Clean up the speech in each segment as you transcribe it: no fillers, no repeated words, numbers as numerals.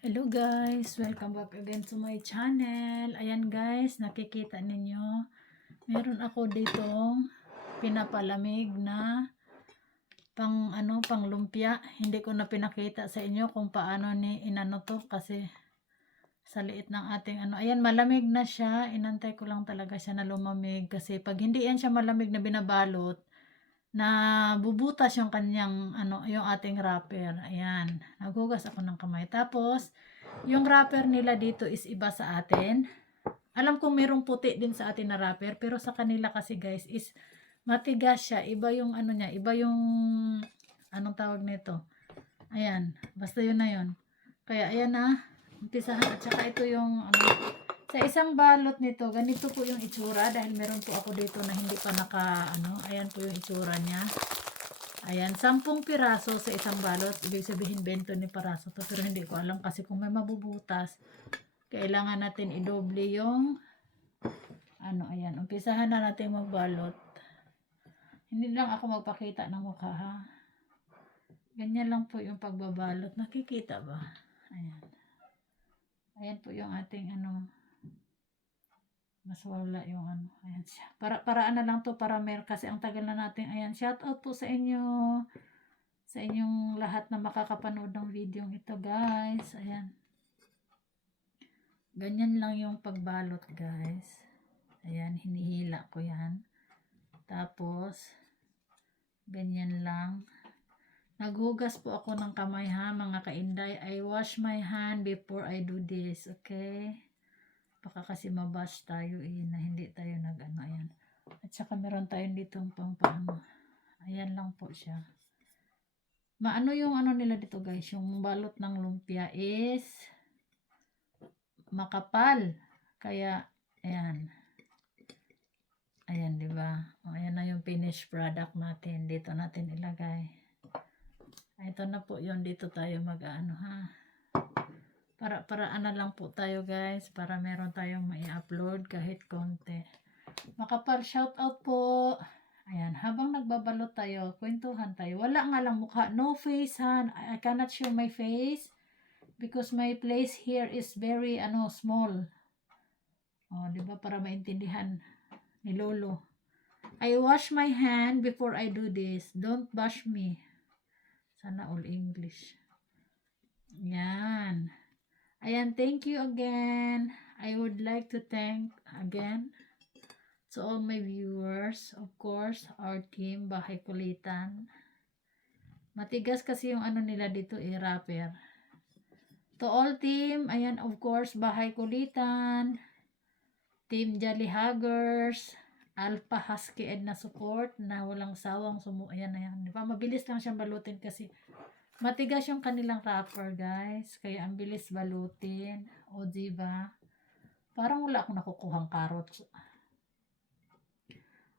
Hello guys, welcome back again to my channel. Ayan guys, nakikita ninyo, meron ako ditong pinapalamig na pang lumpia. Hindi ko na pinakita sa inyo kung paano ni inano to kasi sa liit ng ating ano. Ayan, malamig na siya. Inantay ko lang talaga siya na lumamig kasi pag hindi yan siya malamig na binabalot, na bubutas yung kanyang ano, yung ating wrapper. Ayan, naghugas ako ng kamay. Tapos yung wrapper nila dito is iba sa atin. Alam kong mayroong puti din sa atin na wrapper, pero sa kanila kasi guys is matigas siya. Iba yung ano niya, iba yung anong tawag nito. Ayan, basta yun na yun. Kaya ayan na, umpisahan. At saka ito yung ano, sa isang balot nito, ganito po yung itsura dahil meron po ako dito na hindi pa naka ano, ayan po yung itsura niya. Ayan, 10 piraso sa isang balot. Ibig sabihin 20 ni paraso to, pero hindi ko alam kasi kung may mabubutas, kailangan natin idoble yung ano, ayan. Umpisahan na natin magbalot. Hindi lang ako magpakita ng mukha ha. Ganyan lang po yung pagbabalot. Nakikita ba? Ayan. Ayan po yung ating ano, mas wala yung ano, ayan siya. Paraan na lang to para mer kasi ang tagal na natin. Ayan, shout out po sa inyo, sa inyong lahat na makakapanood ng video ito guys. Ayan. Ganyan lang yung pagbalot guys. Ayan, hinihila ko yan. Tapos, ganyan lang. Naghugas po ako ng kamay ha mga kainday. I wash my hand before I do this. Okay? Baka kasi mabash tayo na hindi tayo nag-ano. Ayan. At saka meron tayong ditong pampano. Ayan lang po siya. Maano yung ano nila dito guys. Yung balot ng lumpia is makapal. Kaya, ayan. Ayan, di ba? Ayan na yung finished product natin. Dito natin ilagay. Ito na po yun. Dito tayo mag-ano ha. Paraan na lang po tayo guys. Para meron tayong mai-upload kahit konti. Makapal shout out po. Ayan, habang nagbabalot tayo, kwentuhan tayo. Wala nga lang mukha. No face ha. I cannot show my face. Because my place here is very small. Oh, di ba? Para maintindihan ni Lolo. I wash my hand before I do this. Don't bash me. Sana all English. Yan. Ayan, thank you again. I would like to thank again to all my viewers. Of course, our team, Bahay Kulitan. Matigas kasi yung ano nila dito wrapper. To all team, ayan, of course, Bahay Kulitan, Team Jolly Huggers, Alpha Husky Edna Support na walang sawang ayan na yan. Di ba? Mabilis lang siyang balutin kasi matigas yung kanilang wrapper guys. Kaya ang bilis balutin. O diba? Parang wala akong nakukuhang carrots.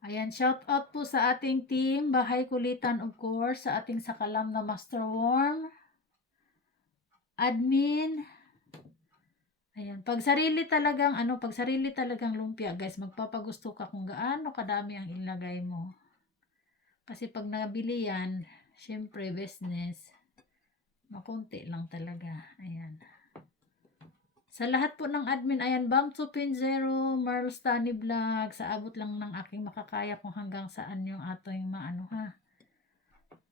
Ayan, shout out po sa ating team, Bahay Kulitan of course, sa ating sakalam na Master Worm, admin. Ayan, pag sarili talagang lumpia guys, magpapagusto ka kung gaano kadami ang ilagay mo. Kasi pag nabili yan, syempre business, makunti lang talaga. Ayan. Sa lahat po ng admin, ayan, Bam to Pin Zero, Merl Stani Vlog, sa abot lang ng aking makakaya kung hanggang saan yung ating maano ha.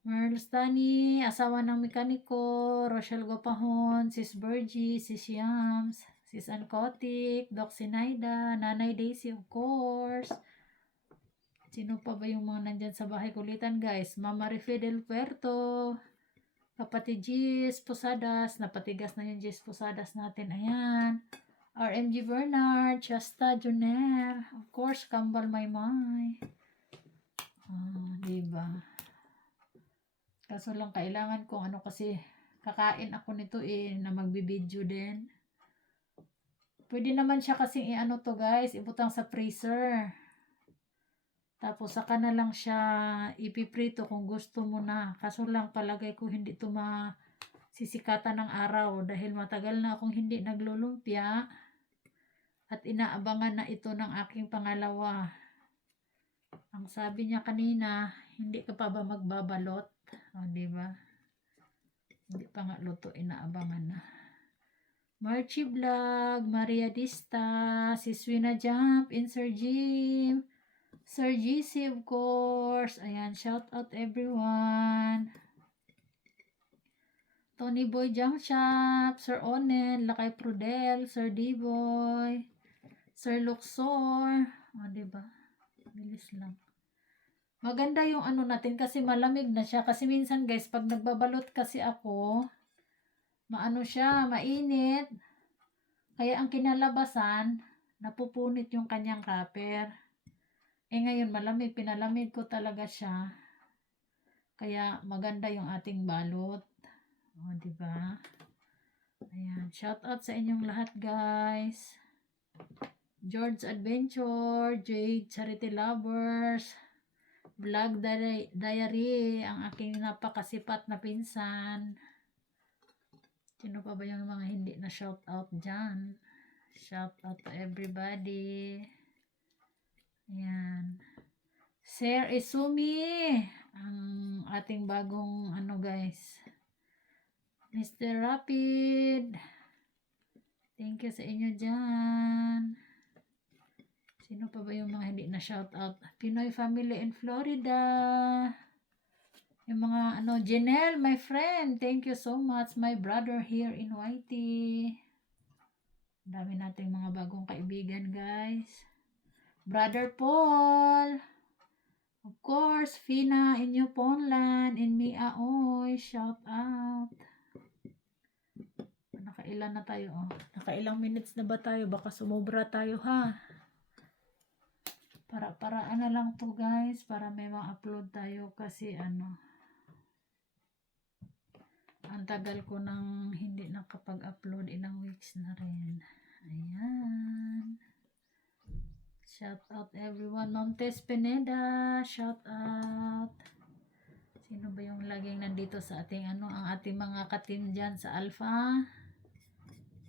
Merl Stani, asawa ng mekaniko, Rochelle Gopahon, Sis Bergie, Sis Yams, Sis Ankotik, Doc Sinaida, Nanay Daisy of course. Sino pa ba yung mga nandyan sa Bahay Kulitan guys? Mama Rife del Puerto, Kapatid Gis Posadas, napatigas na yung Gis Posadas natin. Ayan. RMG Bernard, Chasta Junel, of course, Kambal Maymay. Diba? Kaso lang kailangan kong ano kasi kakain ako nito na magbibideo din. Pwede naman siya kasing i-ano to guys, ibutang sa freezer. Tapos saka na lang siya ipiprito kung gusto mo na. Kaso lang palagay ko hindi to masisikatan ng araw dahil matagal na akong hindi naglulumpia at inaabangan na ito ng aking pangalawa. Ang sabi niya kanina, hindi ka pa ba magbabalot? O, di ba? Hindi pa nga luto, inaabangan na. Marchie Vlog, Maria Dista, si Swina Jump, in Sir Jim, Sir GC of course. Ayan, shout out everyone. Tony Boy Jump Shop, Sir Onen, Lakay Prudel, Sir D-Boy, Sir Luxor. O, diba? Bilis lang. Maganda yung ano natin kasi malamig na siya. Kasi minsan guys, pag nagbabalot kasi ako, maano siya, mainit. Kaya ang kinalabasan, napupunit yung kanyang wrapper. Ngayon malamig, pinalamig ko talaga siya. Kaya maganda yung ating balot. O, diba? Ayan, shout out sa inyong lahat guys. George Adventure, Jade Charity Lovers, Vlog Diary, ang aking napakasipat na pinsan. Sino pa ba yung mga hindi na shout out dyan? Shout out to everybody. Ayan. Sir Isumi, ang ating bagong ano guys. Mr. Rapid. Thank you sa inyo dyan. Sino pa ba yung mga hindi na shout out? Pinoy family in Florida. Yung mga ano, Janelle, my friend, thank you so much. My brother here in YT. Dami nating mga bagong kaibigan, guys. Brother Paul. Of course, Fina in New Poland, in Mia Oy, shout out. Nakailan na tayo, oh. Nakailang minutes na ba tayo? Baka sumobra tayo, ha? Para-paraan na lang to, guys, para may ma-upload tayo kasi ano, ang tagal ko nang hindi nakapag-upload, ilang weeks na rin. Ayan. Shout out everyone. Montes Pineda, shout out. Sino ba yung laging nandito sa ating ano, ang ating mga katim dyan sa Alpha?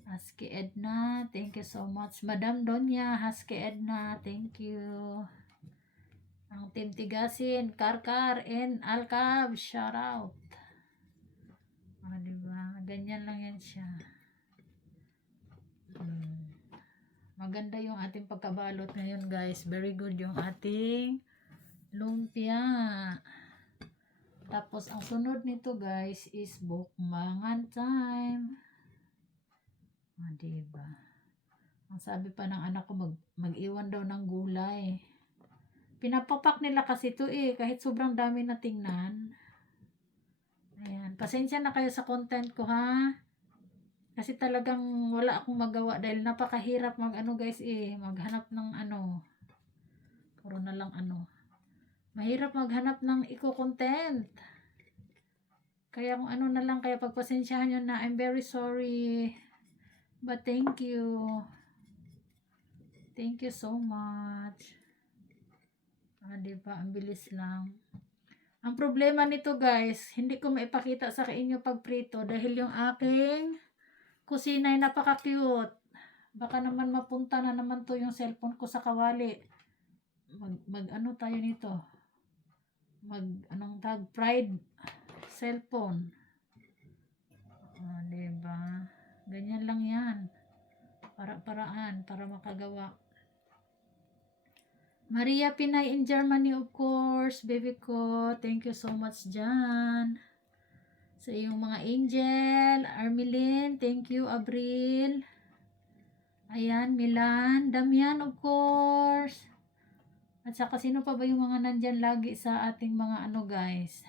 Husky Edna, thank you so much. Madam Donya, Husky Edna, thank you. Ang Team Tigasin, Karkar, and Alcab, shout out. Diba? Ganyan lang yan siya. Maganda yung ating pagkabalot ngayon guys. Very good yung ating lumpia. Tapos ang sunod nito guys is bukmangan time. Diba? Ang sabi pa ng anak ko mag-iwan daw ng gulay. Pinapapak nila kasi ito kahit sobrang dami na tingnan. Ayan. Pasensya na kayo sa content ko ha. Kasi talagang wala akong magawa dahil napakahirap mag-ano guys maghanap ng ano. Puro na lang ano. Mahirap maghanap ng eco-content. Kaya kung ano na lang, kaya pagpasensyahan nyo na, I'm very sorry. But thank you. Thank you so much. Diba? Ang bilis lang. Ang problema nito guys, hindi ko maipakita sa inyo pag prito dahil yung aking kusina ay napaka-cute. Baka naman mapunta na naman to yung cellphone ko sa kawali. Mag ano tayo nito? Anong tag? Pride cellphone. Diba? Ganyan lang yan. Para-paraan, para makagawa. Maria Pinay in Germany, of course, baby ko. Thank you so much dyan. Sa iyong mga angel, Armelin, thank you, Abril. Ayan, Milan, Damian, of course. At saka sino pa ba yung mga nandyan lagi sa ating mga ano guys?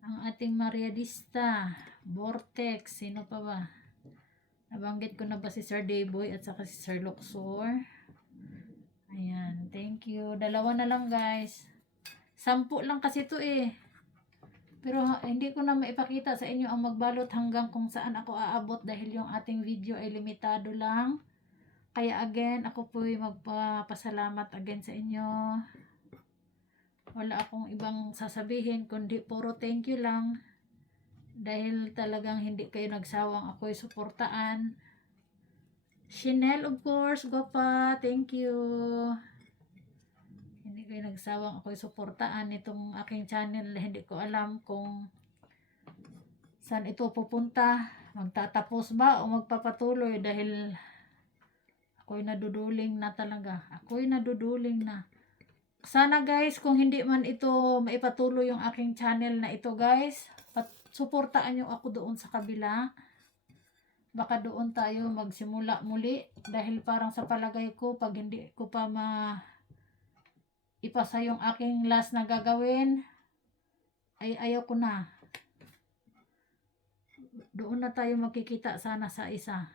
Ang ating Maria Dista, Vortex, sino pa ba? Nabanggit ko na ba si Sir Dayboy at saka si Sir Luxor? Ayan, thank you. Dalawa na lang guys. 10 lang kasi ito Pero hindi ko na maipakita sa inyo ang magbalot hanggang kung saan ako aabot dahil yung ating video ay limitado lang. Kaya again, ako po'y magpapasalamat again sa inyo. Wala akong ibang sasabihin kundi puro thank you lang. Dahil talagang hindi kayo nagsawang ako'y suportaan. Chanel, of course, Gopa, thank you. Hindi kayo nagsawang ako'y suportaan itong aking channel. Hindi ko alam kung saan ito pupunta. magtatapos ba o magpapatuloy dahil ako'y naduduling na talaga. Ako'y naduduling na. Sana guys, kung hindi man ito maipatuloy yung aking channel na ito guys, suportaan nyo ako doon sa kabila. Baka doon tayo magsimula muli dahil parang sa palagay ko pag hindi ko pa ipasa yung aking last na gagawin ay ayaw ko na. Doon na tayo magkikita sana sa isa.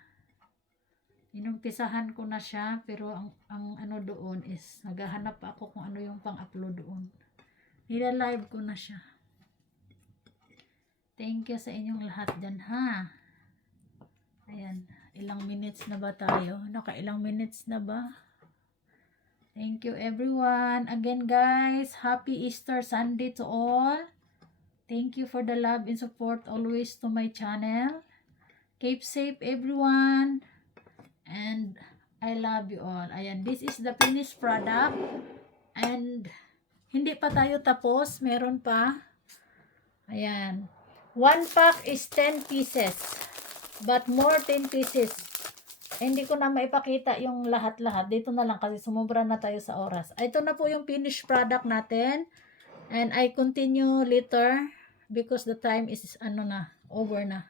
Inumpisahan ko na siya pero ang ano doon is naghahanap pa ako kung ano yung pang-upload doon. Nila-live ko na siya. Thank you sa inyong lahat dyan ha. Ayan, ilang minutes na ba tayo? Ilang minutes na ba? Thank you everyone. Again guys, happy Easter Sunday to all. Thank you for the love and support always to my channel. Keep safe everyone. And I love you all. Ayan, this is the finished product. And hindi pa tayo tapos. Meron pa. Ayan. 1 pack is 10 pieces. But more 10 pieces. Hindi ko na maipakita yung lahat-lahat. Dito na lang kasi sumobra na tayo sa oras. Ito na po yung finished product natin. And I continue later because the time is over na.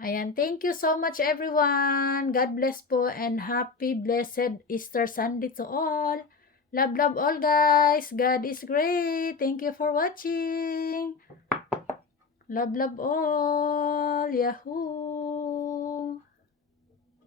Ayan, thank you so much everyone. God bless po and happy blessed Easter Sunday to all. Love, love all guys. God is great. Thank you for watching. Love, love all. Yahoo!